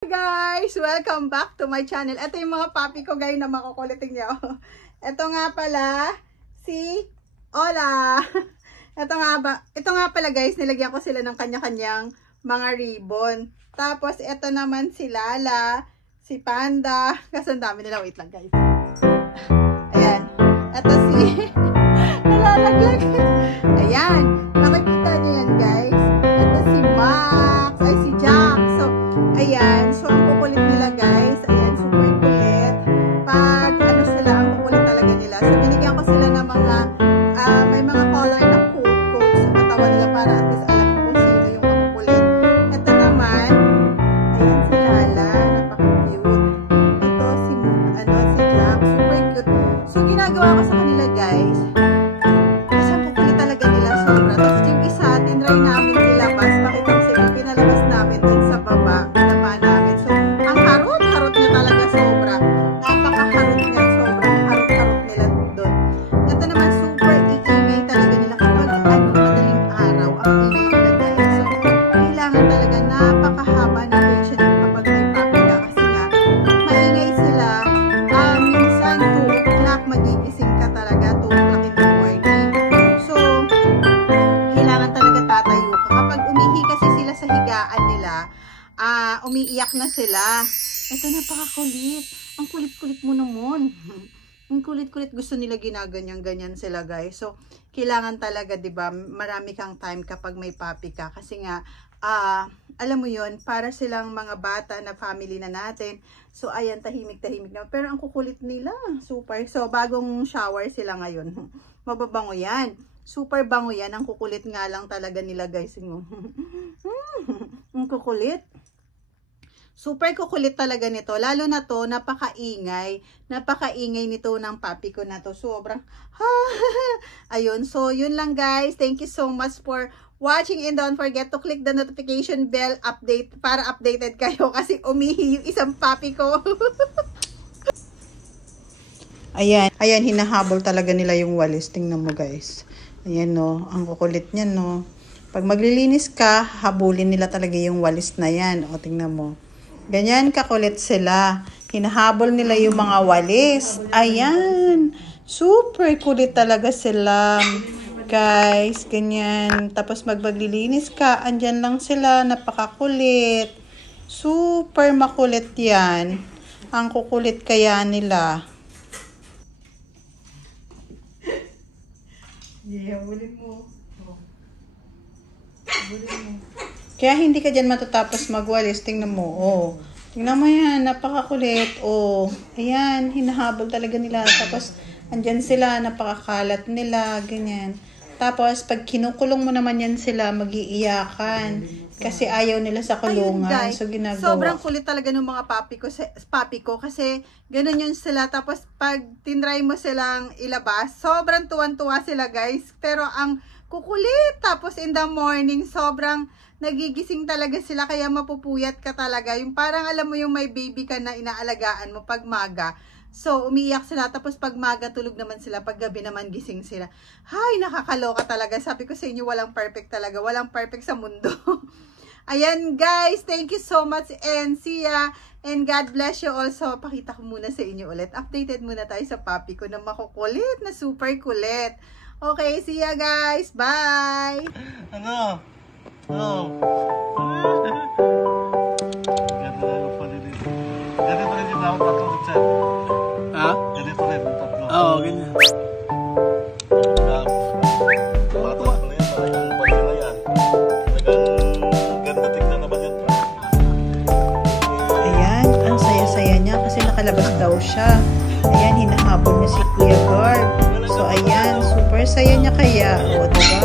Guys, welcome back to my channel. Ito yung mga papi ko guys na makukulitin nyo. Ito nga pala si Ola. Ito nga pala guys, nilagyan ko sila ng kanya-kanyang mga ribbon. Tapos ito naman si Lala, si Panda. Kasi ang dami nila. Wait lang guys. Ayan. Ito si nalalaglag. Ayan. Nakikita nyo yan guys. Ito si Max. Ay si Jack. So, ayan. So, ang kukulit nila guys. Ayan. Super kulit. Pag ano sila, ang kukulit talaga nila. So, binigyan ko sila ng mga may mga color na coat sa katawan nila para at least alam ko kung sino yung makukulit. Ito naman, ayan si Lala. Napaka-cute. Ito si Jack. Super cute. So, ginagawa ko sa kanila guys. Kasi ang kukulit talaga nila sobra. Tapos yung isa, tinry namin ilabas. Pakita ko sa inyo, pinalabas namin dun sa baba. Pinapa namin. So, ang harot niya talaga sobra. Napaka-harot niya sobra. Harot nila dun. Ito naman, super iingay talaga nila kapag madaling araw ang ingay nila guys. So, kailangan talaga napakahaba na patient kapag may puppy ka. Kasi nga, maingay sila. Minsan, 2 o'clock, magigising ka talaga. 2 o'clock in the morning. So, kailangan talaga tatayo ka. Kapag umihi kasi sila sa higaan nila, umiiyak na sila. Ito, napakakulit. Ang kulit-kulit mo naman. Ang kulit-kulit. Gusto nila ginaganyan-ganyan sila guys. So, kailangan talaga, diba, marami kang time kapag may puppy ka. Kasi nga, alam mo yon, para silang mga bata na family na natin. So, ayan, tahimik-tahimik na. Pero ang kukulit nila. Super. So, bagong shower sila ngayon. Mababango yan. Super bango yan. Ang kukulit nga lang talaga nila guys. Ang kukulit. Super kukulit talaga nito. Lalo na to, napakaingay. Napakaingay nito ng papi ko na to. Sobrang, ayun. So, yun lang guys. Thank you so much for watching and don't forget to click the notification bell update para updated kayo kasi umihi yung isang papi ko. Ayan. Ayan, hinahabol talaga nila yung walis. Tingnan mo guys. Ayan no. Ang kukulit niyan no. Pag maglilinis ka, habulin nila talaga yung walis na yan. O, tingnan mo. Ganyan kakulit sila. Hinahabol nila yung mga walis. Ayan. Super kulit talaga sila. Guys, ganyan. Tapos maglilinis ka, andyan lang sila. Napakakulit. Super makulit yan. Ang kukulit kaya nila. Yeah, ulit mo. Ulit mo. Kaya hindi ka dyan matatapos magwalis. Tingnan mo. Oh. Tingnan mo yan. Napakakulit. Oh. Ayan. Hinahabol talaga nila. Tapos, andyan sila. Napakakalat nila. Ganyan. Tapos, pag kinukulong mo naman yan sila, mag-iiyakan. Kasi ayaw nila sa kulungan. Ayun, so, ginagawa. Sobrang kulit talaga ng mga papi ko. Kasi, ganun yun sila. Tapos, pag tinry mo silang ilabas, sobrang tuwan-tuwa sila, guys. Pero, ang kukulit. Tapos, in the morning, sobrang nagigising talaga sila. Kaya, mapupuyat ka talaga. Yung parang, alam mo, yung may baby ka na inaalagaan mo pag maga. So, umiiyak sila. Tapos, pag maga, tulog naman sila. Pag gabi naman, gising sila. Hay, nakakaloka talaga. Sabi ko sa inyo, walang perfect talaga. Walang perfect sa mundo. Ayan, guys. Thank you so much. And see ya. And God bless you also. Pakita ko muna sa inyo ulit. Updated muna tayo sa papi ko na makukulit, na super kulit. Okay, see ya, guys. Bye! Ano? Oh. Ganito rin yung ako tatlong chat. Ha? Ganito rin yung tatlo. Oo, ganyan. Tuwa-tuwa na yan. Talagang balik na yan. Talagang ganda tignan naman yan. Ayan, ang saya-saya niya kasi nakalabas daw siya. Ayan, hinahabol niya si Kuya Guard. So, ayan, super saya niya kaya. O, diba?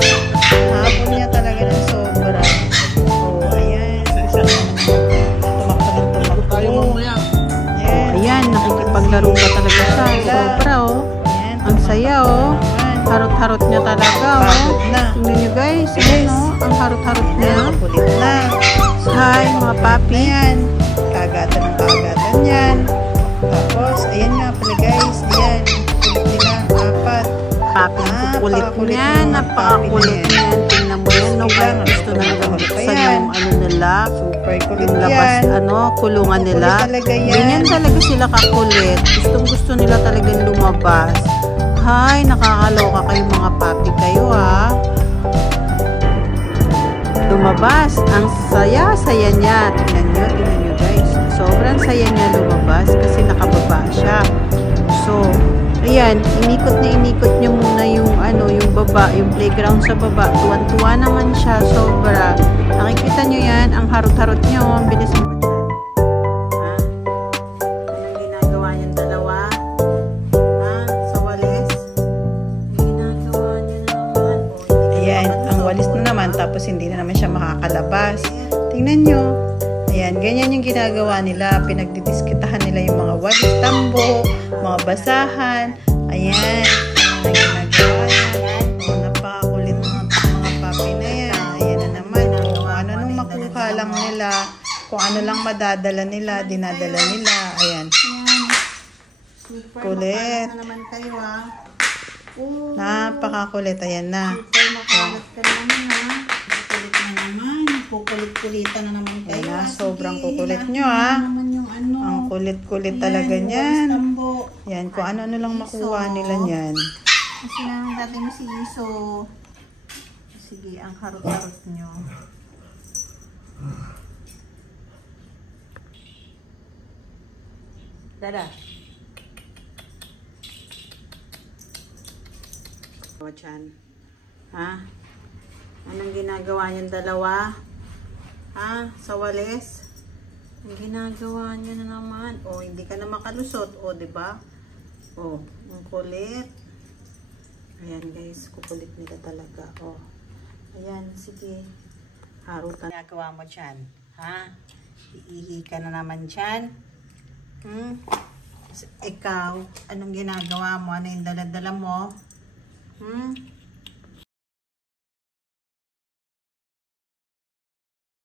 Habol niya talaga ng sobra. O, ayan. Tumakbo. Ayan, nakikipaglaro pa talaga siya. Sobra, oh. Ang saya, oh. Harot-harot niya talaga, oh. Tingnan niyo, guys. Ayan, oh. Ang harot-harot niya. Kulit na. Hi, mga papi. Ayan. Kagatan ng kagatan yan. Tapos, ayan nga pala, guys. Ayan. Kulit nila. 4. Papi, kulit niya. Napakakulit niya. Tingnan mo yan, no? Gusto na nila buksan yung ano nila. Super kulit Yung labas, yan. kulungan nila. Ganyan talaga sila kakulit. Gusto nila talagang lumabas. Hay, nakakaloka kayo mga papi kayo ha. Lumabas. Ang saya-saya niya. Tingnan nyo guys. Sobrang saya niya lumabas kasi nakababa siya. So, ayan, inikot niya muna yung yung baba, yung playground sa baba. Tuwan-tuwa naman siya, sobra. Nakikita nyo yan, ang harot-harot nyo, ang bilis mo. Ha? Anong ginagawa niyong dalawa? Ha? Sa walis? Ang ginagawa niyo na naman. Ayan, ang walis na naman, tapos hindi na naman siya makakalabas. Tingnan nyo. Ayan, ganyan yung ginagawa nila. Pinagdidiskitahan nila yung mga walis, tambo, mga basahan. Ayan, ang ginagawa yan. O, napakakulit mga papi na yan. Ayan na naman. Kung ano nung makuha lang nila, kung ano lang madadala nila, dinadala nila. Ayan. Kulit. naman kayo ha. Napakakulit. Ayan na. Super makalat ka naman ha. Kukulit na naman. Kukulit-kulitan na naman kayo. Ayan na, ha. sobrang Sige, kukulit ilahin nyo mo ha. naman yung ano. Ang kulit-kulit Ayan, talaga yung niyan. tambo. Yan, kung ano-ano lang makuha nila niyan. Kasi naman dati mo si Iso. Sige, ang harot-harot nyo. Dada. O, Chan. Ha? Anong ginagawa niyong dalawa? Ha? Sa walis? Ang ginagawa niyo na naman. O, hindi ka na makalusot. O, diba? O, ang kulit. Ayan, guys. Kukulit nila talaga. O. Ayan, sige. Harutan. Ginagawa mo, Chan. Ha? Iihi ka na naman, Chan. Ikaw, anong ginagawa mo? Ano yung dala-dala mo?